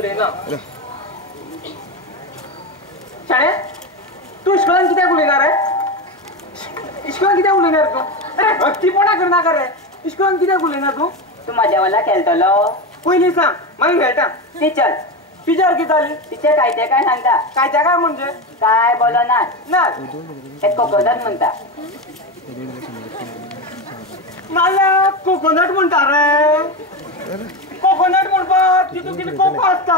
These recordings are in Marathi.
उलयना शाळे तू इश्कोलान कित्याक उलयना रे इश्कोलान कित्याक उलयना रे तू अरे भक्तीपणा करनाका रे इश्कोलान कित्याक उलयना तू तू माझ्या वाला खेळतलो पयलीं सांग मागीर खेळटा टीचर टीचर कितें जाली टीचर काय ते काय सांगता काय काय म्हणजे काय बोलो ना ना ते कोकोनट म्हणता नाल्या कोकोनट म्हणटा रे कोकोनट म्हणपाक तितून कितें कोको आसता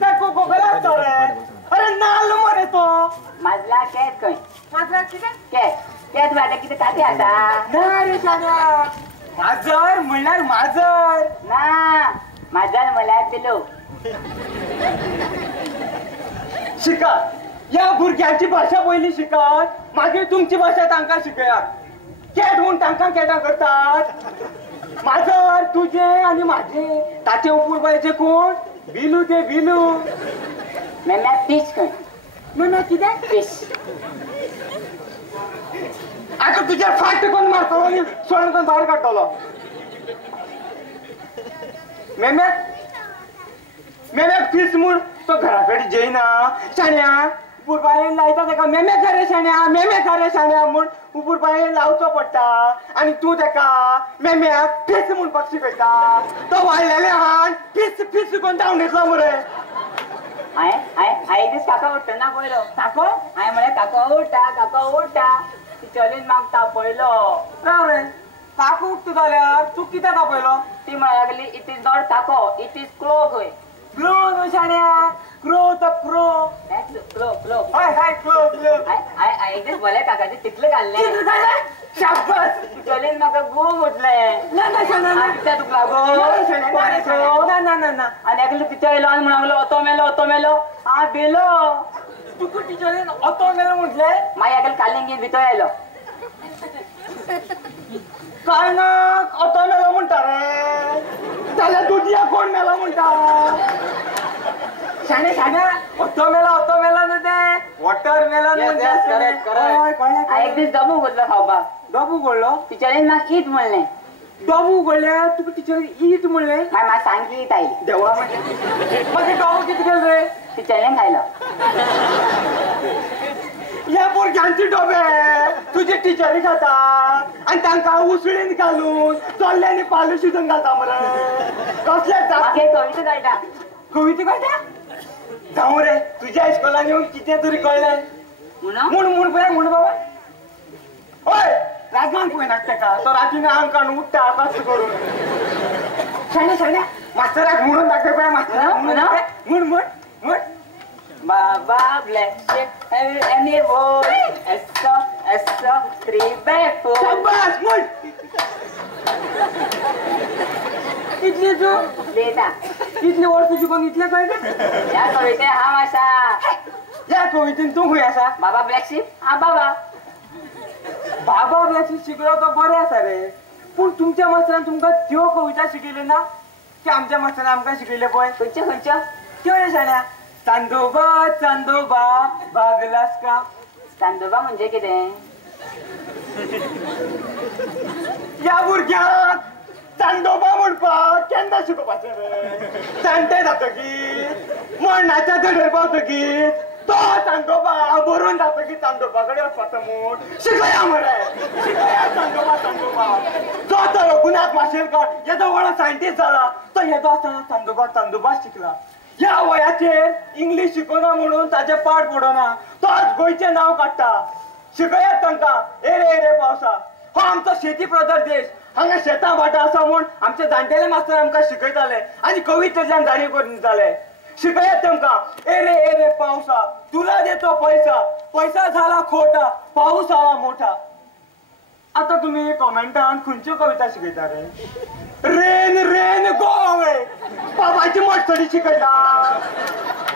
काय कोको गला आसता रे अरे नाल्ल मरे तो माझला केत खंय मात्र कितें केत वाटे कितें काते आसा ना रे शाण्या माजर म्हणल्यार माजर ना माझा म्हळ्यार पिलो शिकात या भुरग्यांची भाषा पयली शिकात मागीर तुमची भाषा तांकां शिकयात केट म्हूण तांकां केटां करतात माजर तुझे आनी म्हाजे ताचे उपूरबायचे कोण बिलू ते बिलू मेम्या फिश खंय मेम्या कितें फिश आता तुझ्या फाट कोण मारतलो आनी सोडून कोण भायर काडटलो मेम्याक मेम्याक फिश म्हूण तो घरा कडेन जेयना शाण्या उपूरबायेन लायता ताका मेमे खरे शाण्या म्हूण उपूरबायेन लावचो पडटा आनी तूं ताका मेम्याक फिश म्हणपाक शिकयता तो वाडलेले हान फिश फिश कोण धांवडेतलो मरे हाय दीस काका उठ्ठना पयलो काको हांवें म्हळें काका उठा टिचरीन म्हाका तापयलो राव रे काको उठता जाल्यार तूं कित्याक आपयलो ती म्हणूंक लागली इट इज नॉट काको इट इज क्लो खंय ग्रो न्हू शाण्या ग्रो तो प्रो क्लो हय हय ग्रो ग्रो हाय दीस भले काकाचे तितले घाल्ले शाबास टिचरीन म्हाका गो म्हटलें ना ना शाण्या त्या तुका गो ना ना ना ना आनी एकलो टिचर येयलो आनी म्हणूंक लागलो ओतो मेलो हांव बेलो तुका टिचरीन ओतो मेलो म्हटले मागीर एकलो कालिंगेन भितर आयलो काय ना ओतो मेलो म्हणटा रे जाल्यार दुदिया कोण मेलो म्हणटा शाण्या ओतो मेलो न्हू ते वॉटर मेलन हांव एक दीस डबू उगडलो खावपाक डबू उगडलो टिचरीन म्हाका ईट म्हणलें डबू उगडल्या तुका टिचरीन ईट म्हणलें मागीर म्हाका सांगी ईट आयली देवा मागीर डबू कितें केलें रे टिचरीन खायलो या भुरग्यांचे डबे तुझे टिचरी खातात आनी तांकां उसळीन घालून चोल्ल्यांनी पालो शिजून घालता मरे कसले कविता कळटा कविता कळटा जावं रे तुज्या इस्कॉलान येवन कितें तरी कळ्ळें म्हूण पळय म्हूण बाबा हय रागांक पळयनाका ताका तो रातीन आंकान उठ्ठा कशें करून शाण्या मास्तराक म्हणून दाखय पळय मास्तराक म्हण Baba black sheep any boy S 3/4 शाबास म्हण इतली तू बेटा इतली वर्ष शिकून इतले कळटा या कविते हांव आसा या कवितेन तूं खंय आसा बाबा ब्लॅक शीप हा बाबा ब्लॅक शीप शिकलो तो बरें आसा रे पूण तुमच्या मास्तरान तुमकां त्यो कविता शिकयल्यो ना की आमच्या मास्तरान आमकां शिकयल्यो पळय खंयच्यो त्यो रे शाण्या चांदोबा भागलास का चांदोबा म्हणजे कितें या भुरग्यांक चांदोबा म्हणपाक केन्ना शिकोवपाचें रे जाणटे जातकीर मरणाच्या धडेर पावतकीर तो चांदोबा बरोवन जातकीर चांदोबा कडेन वचपाचो म्हूण शिकया मरे शिकया चांदोबा जो तो रघुनाथ माशेलकर येदो व्हडलो सायंटिस्ट जाला तो येदो आसतना चांदोबा शिकला ह्या वयाचेर इंग्लीश शिकोना म्हणून ताचे पाठ पडना तोच गोंयचें नांव काडटा शिकयात तांकां एरे पावसा हो आमचो शेती प्रधान देश हांगा शेतां भाटां आसा म्हूण आमचे जाणटेले मास्तर आमकां शिकयताले आनी कवितेच्यान जाणीव करून दिताले शिकयात तांकां एरे पावसा तुला देतो पैसा झाला खोटा पाऊस आला मोठा आता तुम्ही कॉमेंटान खंयच्यो कविता शिकयता रे रेन गो अवे बाबाची मटसडी शिकयता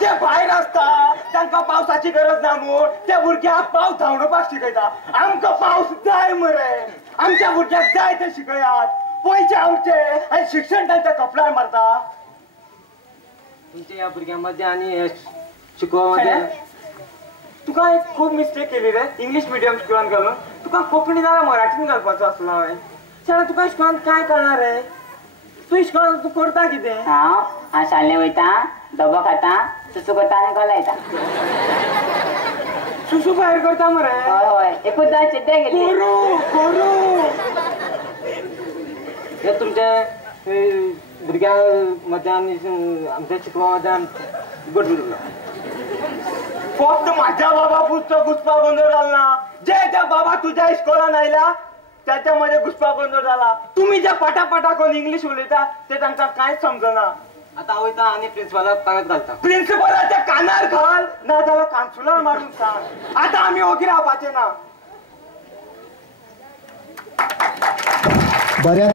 ते भायर आसता तांकां पावसाची गरज ना म्हूण त्या भुरग्यांक पावस धांवडोवपाक शिकयता आमकां पावस जाय मरे आमच्या भुरग्यांक जाय ते शिकयात पयशे आमचे आनी शिक्षण तांच्या कपड्यार मारता तुमच्या ह्या भुरग्यांमध्ये आनी शिकोवपामध्ये तुका एक खूब मिस्टेक केली रे इंग्लिश मिडियम स्कुलान घालून तुका कोंकणी नाल्यार मराठीन घालपाचो आसलो हांवें शाळा तुका शिकून काय कळना रे तू शिकून तू करता कितें हांव शाळें वयता डबो खाता सुसू करता आनी घोला येता सुसू भायर करता मरे हय हय एकूच दात चिड्ड्या गेली कोरू कोरू हे तुमच्या भुरग्यां मध्यान आमच्या चिकवा मध्यान गडबड उरला फक्त माझ्या बाबा पुस्तक घुसपा गोंधळ झाला जे त्या बाबा तुझ्या इस्कॉलान आयला त्याच्यामध्ये घुसपा गोंधळ झाला तुम्ही ज्या पटापटा कोण इंग्लिश उलयता ते तांकां कांयच समजना आता हांव वयता आनी प्रिन्सिपालाक कागद घालता प्रिन्सिपलाच्या कानार घाल ना जाल्यार कांसुलार मारून सांग आता आम्ही ओगी रावपाचे ना बऱ्या